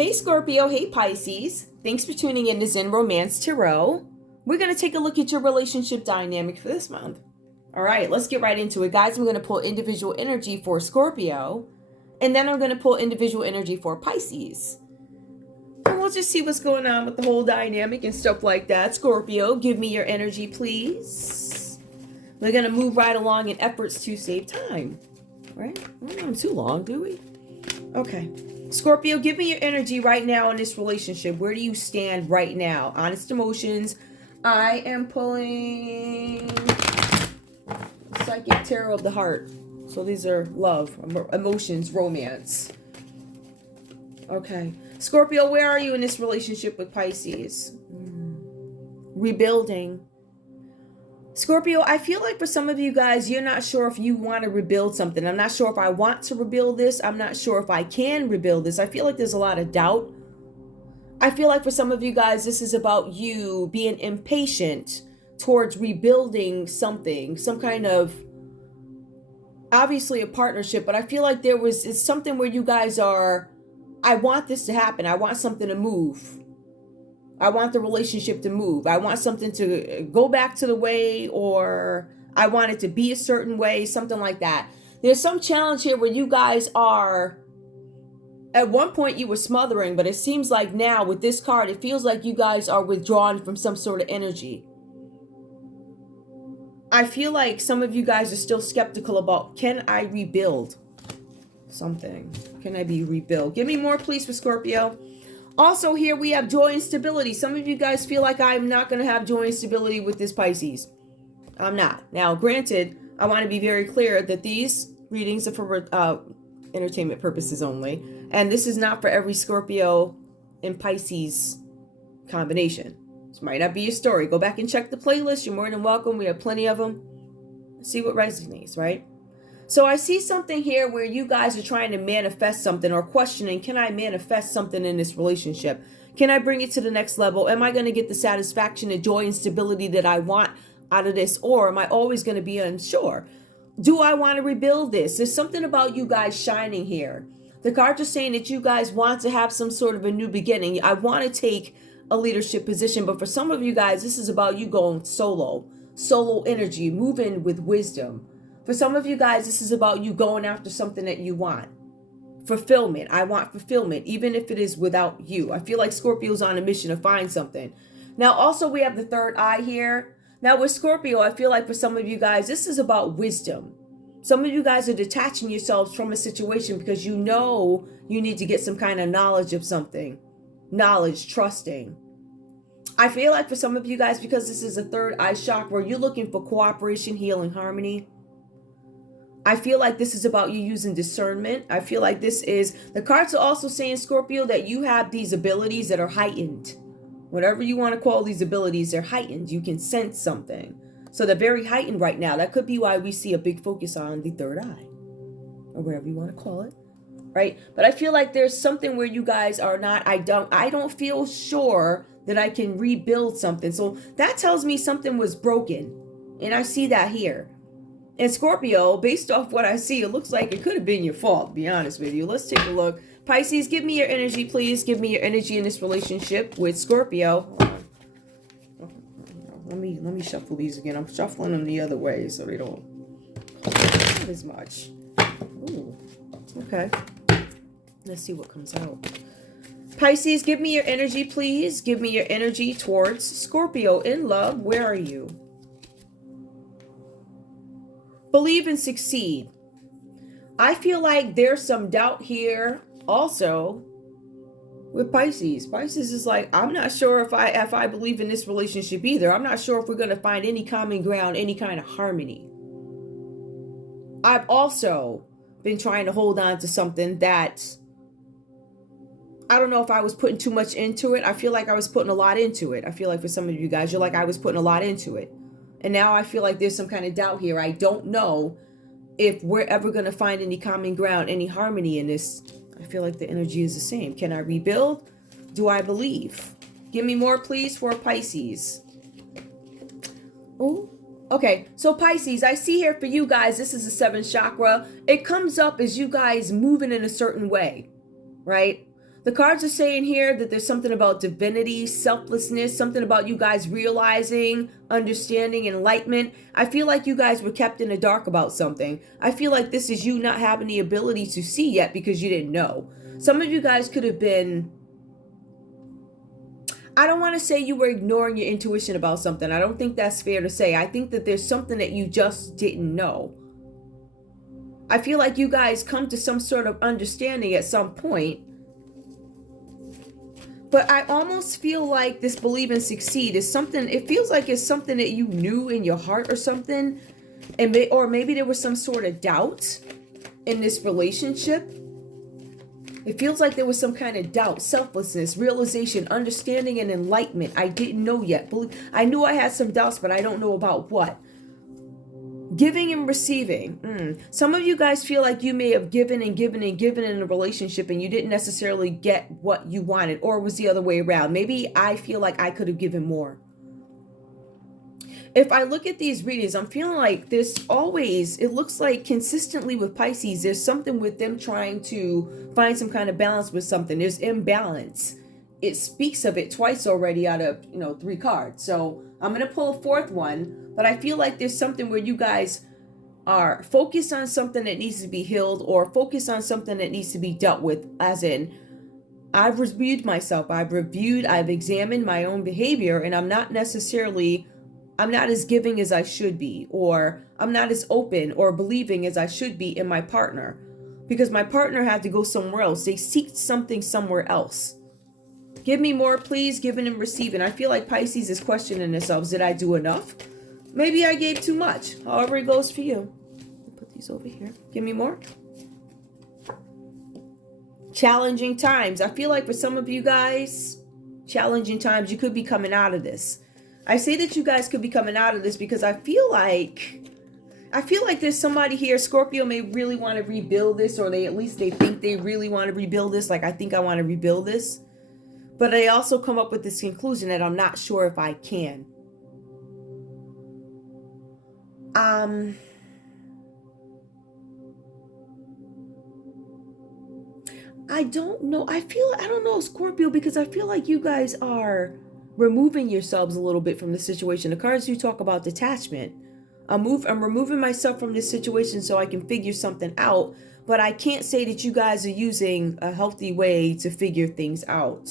Hey Scorpio, hey Pisces. Thanks for tuning in to Zen Romance Tarot. We're going to take a look at your relationship dynamic for this month. All right, let's get right into it. Guys, I'm going to pull individual energy for Scorpio, and then I'm going to pull individual energy for Pisces. And we'll just see what's going on with the whole dynamic and stuff like that. Scorpio, give me your energy, please. We're going to move right along in efforts to save time. All right? We don't have too long, do we? Okay. Scorpio, give me your energy right now in this relationship. Where do you stand right now? Honest emotions. I am pulling Psychic Tarot of the Heart. So these are love, emotions, romance. Okay. Scorpio, where are you in this relationship with Pisces? Rebuilding. Scorpio, I feel like for some of you guys, you're not sure if you want to rebuild something. I'm not sure if I want to rebuild this. I'm not sure if I can rebuild this. I feel like there's a lot of doubt. I feel like for some of you guys, this is about you being impatient towards rebuilding something, some kind of, obviously a partnership, but I feel like it's something where you guys are, I want this to happen. I want something to move. I want the relationship to move. I want something to go back to the way, or I want it to be a certain way, something like that. There's some challenge here where you guys are, at one point you were smothering, but it seems like now with this card, it feels like you guys are withdrawn from some sort of energy. I feel like some of you guys are still skeptical about, can I rebuild something? Can I be rebuilt? Give me more, please, for Scorpio. Also, here we have joy and stability. Some of you guys feel like I'm not going to have joy and stability with this Pisces. I'm not. Now, granted, I want to be very clear that these readings are for entertainment purposes only. And this is not for every Scorpio and Pisces combination. This might not be your story. Go back and check the playlist. You're more than welcome. We have plenty of them. See what resonates, right? So I see something here where you guys are trying to manifest something or questioning, can I manifest something in this relationship? Can I bring it to the next level? Am I going to get the satisfaction and joy and stability that I want out of this? Or am I always going to be unsure? Do I want to rebuild this? There's something about you guys shining here. The cards are saying that you guys want to have some sort of a new beginning. I want to take a leadership position, but for some of you guys, this is about you going solo energy, moving with wisdom. For some of you guys, this is about you going after something that you want. Fulfillment. I want fulfillment, even if it is without you. I feel like Scorpio's on a mission to find something. Now, also, we have the third eye here. Now, with Scorpio, I feel like for some of you guys, this is about wisdom. Some of you guys are detaching yourselves from a situation because you know you need to get some kind of knowledge of something. Knowledge, trusting. I feel like for some of you guys, because this is a third eye chakra, you're looking for cooperation, healing, harmony. I feel like this is about you using discernment. I feel like this is, the cards are also saying, Scorpio, that you have these abilities that are heightened. Whatever you want to call these abilities, they're heightened. You can sense something. So they're very heightened right now. That could be why we see a big focus on the third eye, or whatever you want to call it, right? But I feel like there's something where you guys are not, I don't feel sure that I can rebuild something. So that tells me something was broken. And I see that here. And Scorpio, based off what I see, it looks like it could have been your fault, to be honest with you. Let's take a look. Pisces, give me your energy, please. Give me your energy in this relationship with Scorpio. Let me shuffle these again. I'm shuffling them the other way so they don't not as much. Ooh, okay. Let's see what comes out. Pisces, give me your energy, please. Give me your energy towards Scorpio in love. Where are you? Believe and succeed. I feel like there's some doubt here also with Pisces. Pisces is like, I'm not sure if I believe in this relationship either. I'm not sure if we're going to find any common ground, any kind of harmony. I've also been trying to hold on to something that I don't know if I was putting too much into it. I feel like I was putting a lot into it. I feel like for some of you guys, you're like, I was putting a lot into it. And now I feel like there's some kind of doubt here. I don't know if we're ever going to find any common ground, any harmony in this. I feel like the energy is the same. Can I rebuild? Do I believe? Give me more, please, for Pisces. Oh, okay. So Pisces, I see here for you guys, this is the seventh chakra. It comes up as you guys moving in a certain way, right? The cards are saying here that there's something about divinity, selflessness, something about you guys realizing, understanding, enlightenment. I feel like you guys were kept in the dark about something. I feel like this is you not having the ability to see yet because you didn't know. Some of you guys could have been, I don't want to say you were ignoring your intuition about something. I don't think that's fair to say. I think that there's something that you just didn't know. I feel like you guys come to some sort of understanding at some point. But I almost feel like this believe and succeed is something, it feels like it's something that you knew in your heart or something. Or maybe there was some sort of doubt in this relationship. It feels like there was some kind of doubt, selflessness, realization, understanding, and enlightenment. I didn't know yet. I knew I had some doubts, but I don't know about what. Giving and receiving. Some of you guys feel like you may have given and given and given in a relationship and you didn't necessarily get what you wanted, or it was the other way around. Maybe I feel like I could have given more. If I look at these readings, I'm feeling like there's always, it looks like consistently with Pisces, there's something with them trying to find some kind of balance with something. There's imbalance. It speaks of it twice already out of, 3 cards. So I'm going to pull a fourth one, but I feel like there's something where you guys are focused on something that needs to be healed or focused on something that needs to be dealt with, as in, I've reviewed myself, I've examined my own behavior, and I'm not as giving as I should be, or I'm not as open or believing as I should be in my partner, because my partner had to go somewhere else. They seek something somewhere else. Give me more, please. Giving and receiving. I feel like Pisces is questioning themselves. Did I do enough? Maybe I gave too much. However it goes for you. Put these over here. Give me more. Challenging times. I feel like for some of you guys, challenging times, you could be coming out of this. I say that you guys could be coming out of this because I feel like there's somebody here. Scorpio may really want to rebuild this, or they think they really want to rebuild this. Like, I think I want to rebuild this. But I also come up with this conclusion that I'm not sure if I can. I don't know. I don't know, Scorpio, because I feel like you guys are removing yourselves a little bit from the situation. The cards do talk about detachment. I'm removing myself from this situation so I can figure something out, but I can't say that you guys are using a healthy way to figure things out.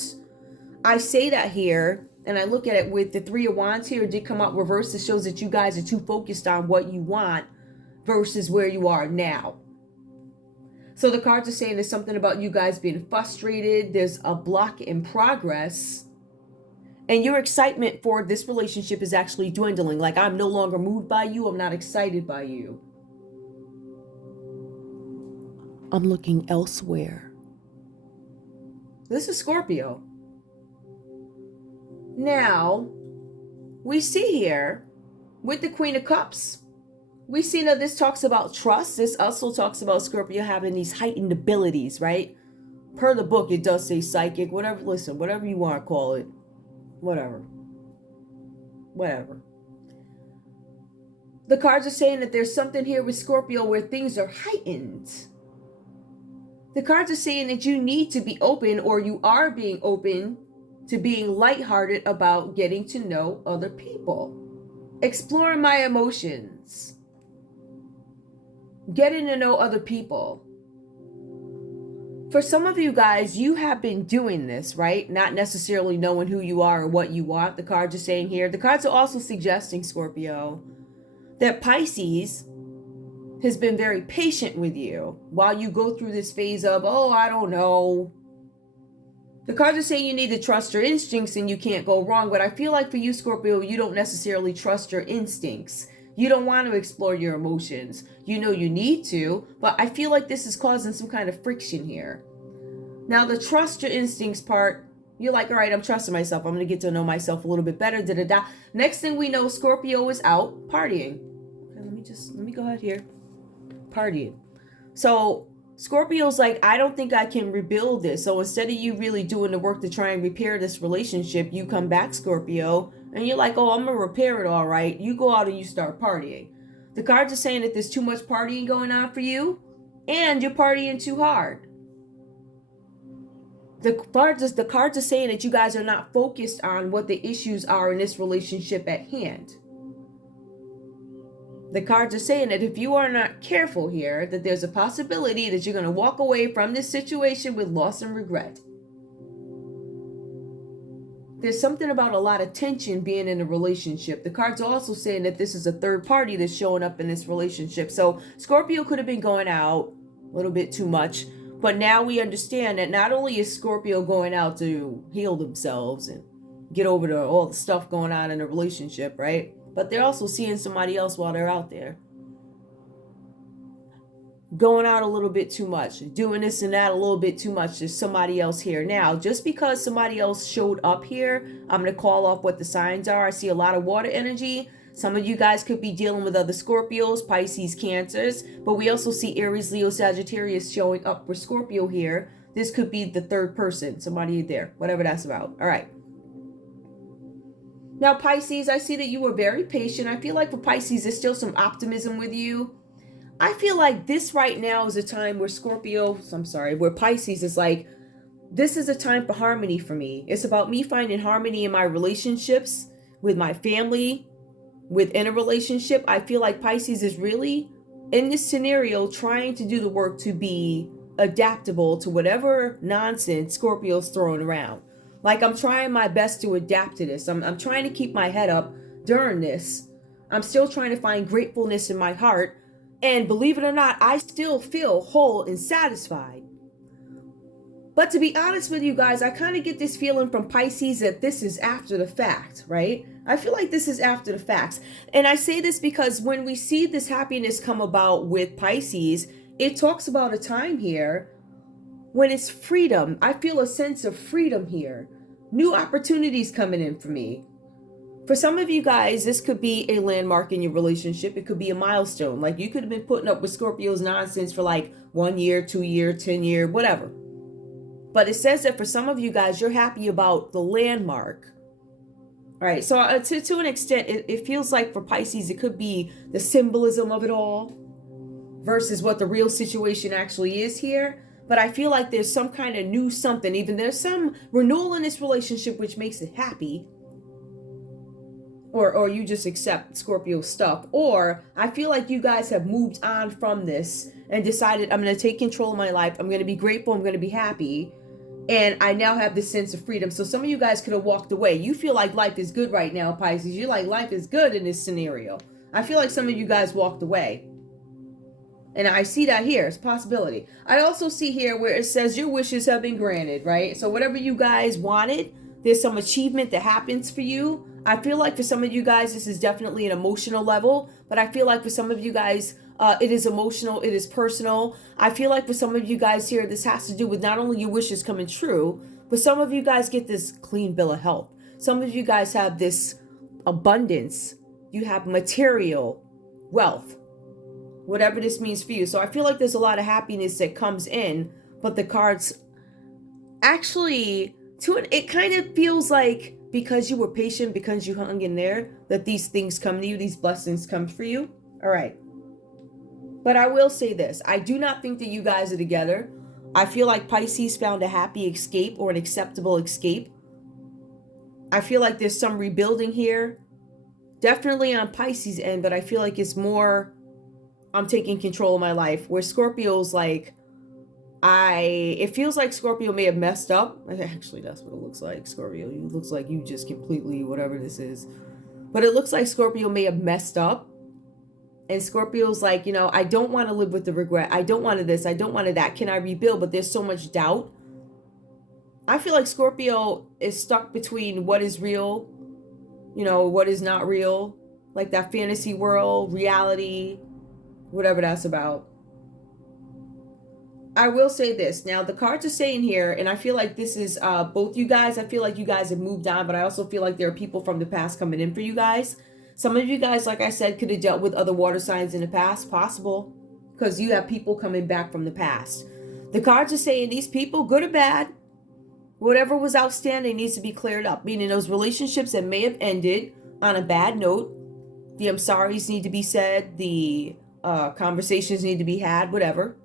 I say that here, and I look at it with the 3 of Wands here. It did come out reversed. It shows that you guys are too focused on what you want versus where you are now. So the cards are saying there's something about you guys being frustrated. There's a block in progress. And your excitement for this relationship is actually dwindling. Like, I'm no longer moved by you. I'm not excited by you. I'm looking elsewhere. This is Scorpio. Now, we see here with the Queen of Cups, we see that this talks about trust. This also talks about Scorpio having these heightened abilities, right? Per the book, it does say psychic, whatever. Listen, whatever you want to call it. Whatever. The cards are saying that there's something here with Scorpio where things are heightened. The cards are saying that you need to be open, or you are being open to being lighthearted about getting to know other people. Exploring my emotions. Getting to know other people. For some of you guys, you have been doing this, right? Not necessarily knowing who you are or what you want. The cards are saying here. The cards are also suggesting, Scorpio, that Pisces has been very patient with you while you go through this phase of, oh, I don't know. The cards are saying you need to trust your instincts and you can't go wrong. But I feel like for you, Scorpio, you don't necessarily trust your instincts. You don't want to explore your emotions. You know you need to, but I feel like this is causing some kind of friction here. Now, the trust your instincts part, you're like, all right, I'm trusting myself. I'm going to get to know myself a little bit better. Next thing we know, Scorpio is out partying. Okay, let me go ahead here. Partying. So Scorpio's like, I don't think I can rebuild this. So instead of you really doing the work to try and repair this relationship, you come back, Scorpio, and you're like, oh, I'm going to repair it all right. You go out and you start partying. The cards are saying that there's too much partying going on for you, and you're partying too hard. The cards are saying that you guys are not focused on what the issues are in this relationship at hand. The cards are saying that if you are not careful here, that there's a possibility that you're going to walk away from this situation with loss and regret. There's something about a lot of tension being in a relationship. The cards are also saying that this is a third party that's showing up in this relationship. So Scorpio could have been going out a little bit too much. But now we understand that not only is Scorpio going out to heal themselves and get over all the stuff going on in a relationship, right? But they're also seeing somebody else while they're out there. Going out a little bit too much, doing this and that a little bit too much. There's somebody else here. Now, just because somebody else showed up here, I'm going to call off what the signs are. I see a lot of water energy. Some of you guys could be dealing with other Scorpios, Pisces, Cancers, but we also see Aries, Leo, Sagittarius showing up for Scorpio here. This could be the third person, somebody there, whatever that's about. All right. Now, Pisces, I see that you were very patient. I feel like for Pisces, there's still some optimism with you. I feel like this right now is a time where where Pisces is like, this is a time for harmony for me. It's about me finding harmony in my relationships, with my family, within a relationship. I feel like Pisces is really, in this scenario, trying to do the work to be adaptable to whatever nonsense Scorpio's throwing around. Like, I'm trying my best to adapt to this. I'm trying to keep my head up during this. I'm still trying to find gratefulness in my heart. And believe it or not, I still feel whole and satisfied. But to be honest with you guys, I kind of get this feeling from Pisces that this is after the fact, right? I feel like this is after the facts. And I say this because when we see this happiness come about with Pisces, it talks about a time here when it's freedom. I feel a sense of freedom here. New opportunities coming in for me. For some of you guys, this could be a landmark in your relationship. It could be a milestone. Like, you could have been putting up with Scorpio's nonsense for like 1 year, 2 year, 10 year, whatever. But it says that for some of you guys, you're happy about the landmark. All right, so to an extent, it feels like for Pisces, it could be the symbolism of it all versus what the real situation actually is here. But I feel like there's some kind of new something. Even there's some renewal in this relationship which makes it happy. Or you just accept Scorpio stuff. Or I feel like you guys have moved on from this and decided, I'm going to take control of my life. I'm going to be grateful. I'm going to be happy. And I now have this sense of freedom. So some of you guys could have walked away. You feel like life is good right now, Pisces. You're like, life is good in this scenario. I feel like some of you guys walked away. And I see that here. It's a possibility. I also see here where it says your wishes have been granted, right? So whatever you guys wanted, there's some achievement that happens for you. I feel like for some of you guys, this is definitely an emotional level. But I feel like for some of you guys, it is emotional. It is personal. I feel like for some of you guys here, this has to do with not only your wishes coming true, but some of you guys get this clean bill of health. Some of you guys have this abundance. You have material wealth, whatever this means for you. So I feel like there's a lot of happiness that comes in, but the cards actually, it kind of feels like because you were patient, because you hung in there, that these things come to you, these blessings come for you. All right. But I will say this. I do not think that you guys are together. I feel like Pisces found a happy escape or an acceptable escape. I feel like there's some rebuilding here. Definitely on Pisces' end, but I feel like it's more, I'm taking control of my life. Where Scorpio's like, it feels like Scorpio may have messed up. Actually, that's what it looks like. Scorpio, it looks like you just completely, whatever this is. But it looks like Scorpio may have messed up. And Scorpio's like, I don't want to live with the regret. I don't want this. I don't want that. Can I rebuild? But there's so much doubt. I feel like Scorpio is stuck between what is real, what is not real. Like that fantasy world, reality, whatever that's about. I will say this. Now, the cards are saying here, and I feel like this is both you guys. I feel like you guys have moved on, but I also feel like there are people from the past coming in for you guys. Some of you guys, like I said, could have dealt with other water signs in the past. Possible. Because you have people coming back from the past. The cards are saying these people, good or bad, whatever was outstanding needs to be cleared up. Meaning those relationships that may have ended on a bad note. The I'm sorries need to be said. The conversations need to be had. Whatever.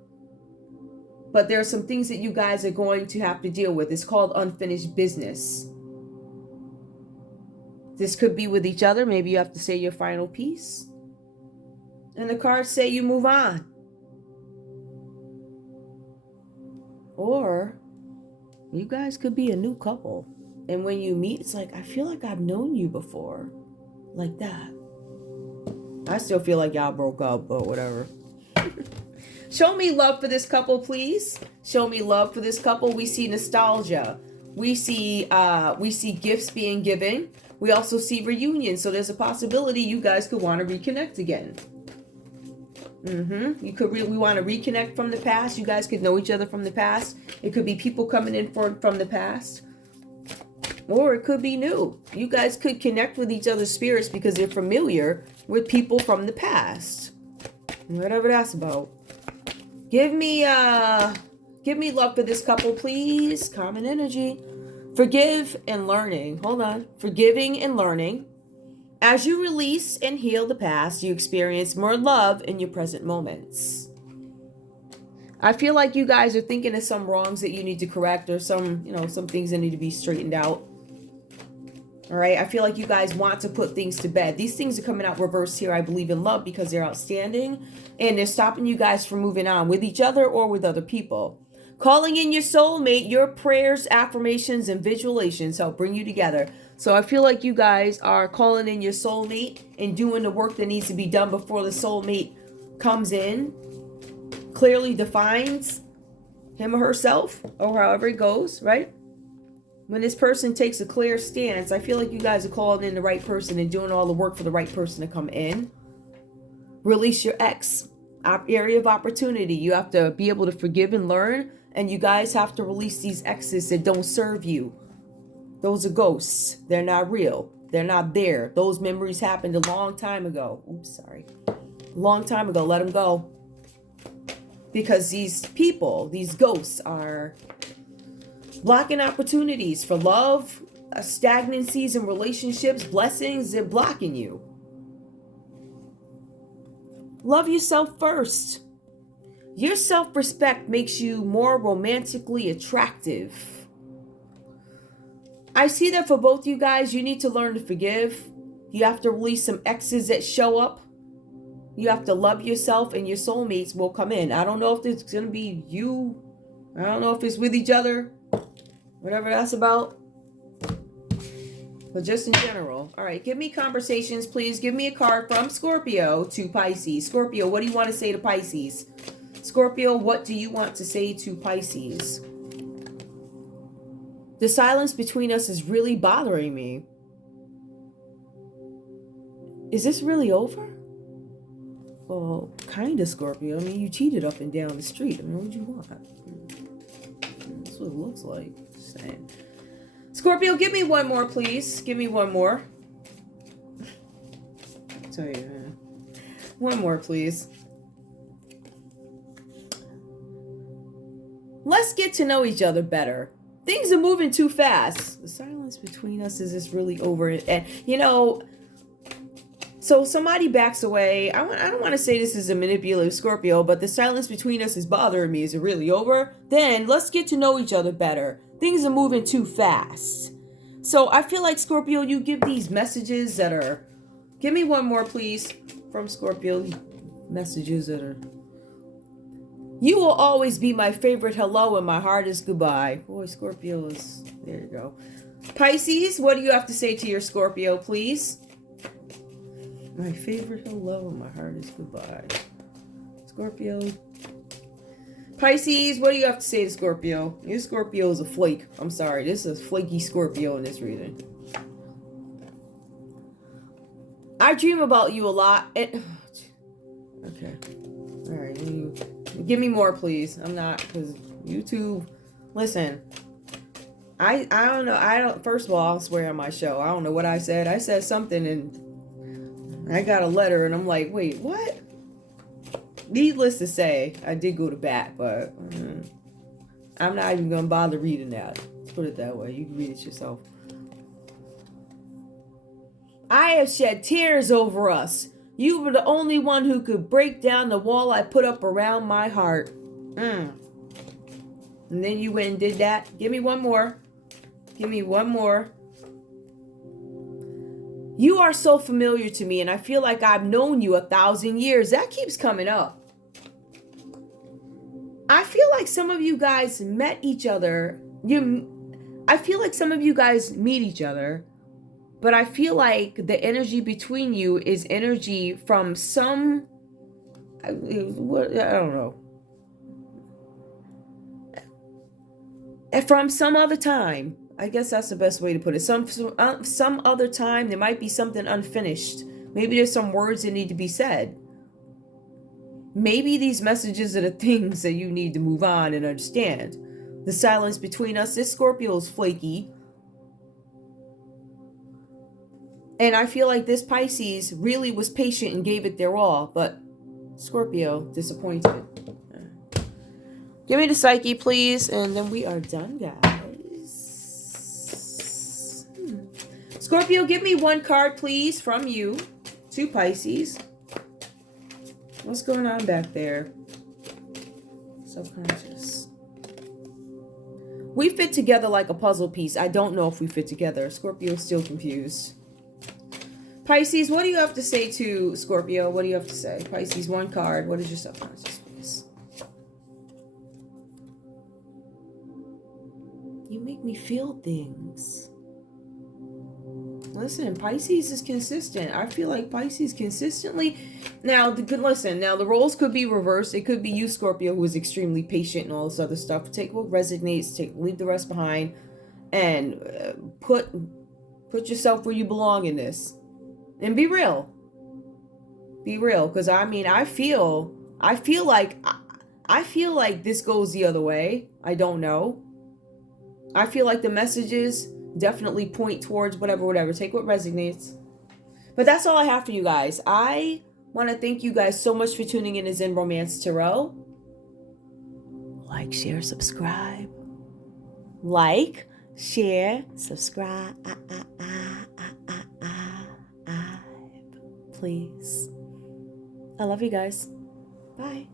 but there are some things that you guys are going to have to deal with. It's called unfinished business. This could be with each other. Maybe you have to say your final piece. And the cards say you move on. Or you guys could be a new couple. And when you meet, it's like, I feel like I've known you before. Like that. I still feel like y'all broke up, but whatever. Show me love for this couple, please. Show me love for this couple. We see nostalgia. We see gifts being given. We also see reunion. So there's a possibility you guys could want to reconnect again. We want to reconnect from the past. You guys could know each other from the past. It could be people coming in from the past. Or it could be new. You guys could connect with each other's spirits because they're familiar with people from the past. Whatever that's about. Give me love for this couple, please. Common energy. Forgive and learning. Hold on. Forgiving and learning. As you release and heal the past, you experience more love in your present moments. I feel like you guys are thinking of some wrongs that you need to correct, or some things that need to be straightened out. All right. I feel like you guys want to put things to bed. These things are coming out reversed here, I believe, in love, because they're outstanding and they're stopping you guys from moving on with each other or with other people. Calling in your soulmate, your prayers, affirmations, and visualizations help bring you together. So I feel like you guys are calling in your soulmate and doing the work that needs to be done before the soulmate comes in, clearly defines him or herself, or however it goes, right? When this person takes a clear stance, I feel like you guys are calling in the right person and doing all the work for the right person to come in. Release your ex. Area of opportunity. You have to be able to forgive and learn, and you guys have to release these exes that don't serve you. Those are ghosts. They're not real. They're not there. Those memories happened a long time ago. Oops, sorry. Long time ago. Let them go. Because these people, these ghosts, are blocking opportunities for love, stagnancies in relationships, blessings. They're blocking you. Love yourself first. Your self-respect makes you more romantically attractive. I see that for both you guys, you need to learn to forgive. You have to release some exes that show up. You have to love yourself, and your soulmates will come in. I don't know if it's going to be you. I don't know if it's with each other. Whatever that's about. But just in general. All right, give me conversations, please. Give me a card from Scorpio to Pisces. Scorpio, what do you want to say to Pisces? Scorpio, what do you want to say to Pisces? The silence between us is really bothering me. Is this really over? Well, kind of, Scorpio. I mean, you cheated up and down the street. I mean, what do you want? That's what it looks like. Just saying. Scorpio, give me one more, please. Give me one more. I'll tell you, man. One more, please. Let's get to know each other better. Things are moving too fast. The silence between us, is this really over? And, so somebody backs away. I don't want to say this is a manipulative Scorpio, but the silence between us is bothering me. Is it really over? Then let's get to know each other better. Things are moving too fast. So I feel like, Scorpio, you give these messages that are... Give me one more, please, from Scorpio. Messages that are... You will always be my favorite hello, and my heart is goodbye. Boy, Scorpio is... There you go. Pisces, what do you have to say to your Scorpio, please? My favorite hello, and my heart is goodbye. Scorpio... Pisces, what do you have to say to Scorpio? Your Scorpio is a flake. I'm sorry. This is a flaky Scorpio in this reading. I dream about you a lot. Okay. All right. Give me more, please. I'm not, because YouTube... Listen. I don't know. First of all, I'll swear on my show. I don't know what I said. I said something and I got a letter and I'm like, wait, what? Needless to say, I did go to bat, but I'm not even going to bother reading that. Let's put it that way. You can read it yourself. I have shed tears over us. You were the only one who could break down the wall I put up around my heart. And then you went and did that. Give me one more. Give me one more. You are so familiar to me, and I feel like I've known you 1,000 years. That keeps coming up. I feel like some of you guys met each other. I feel like some of you guys meet each other, but I feel like the energy between you is energy from some, I don't know, from some other time. I guess that's the best way to put it. Some other time, there might be something unfinished. Maybe there's some words that need to be said. Maybe these messages are the things that you need to move on and understand. The silence between us, this Scorpio is flaky. And I feel like this Pisces really was patient and gave it their all, but Scorpio disappointed. Give me the Psyche, please, and then we are done, guys. Scorpio, give me one card, please, from you to Pisces. What's going on back there? Subconscious. We fit together like a puzzle piece. I don't know if we fit together. Scorpio's still confused. Pisces, what do you have to say to Scorpio? What do you have to say? Pisces, one card. What is your subconscious, please? You make me feel things. Listen, Pisces is consistent. I feel like Pisces consistently. Now, the roles could be reversed. It could be you, Scorpio, who is extremely patient and all this other stuff. Take what resonates. Leave the rest behind, and put yourself where you belong in this, and be real. Be real, because I feel like this goes the other way. I don't know. I feel like the messages definitely point towards whatever. Take what resonates. But that's all I have for you guys. I want to thank you guys so much for tuning in to Zen Romance Tarot. Like, share, subscribe. Like, share, subscribe. Please. I love you guys. Bye.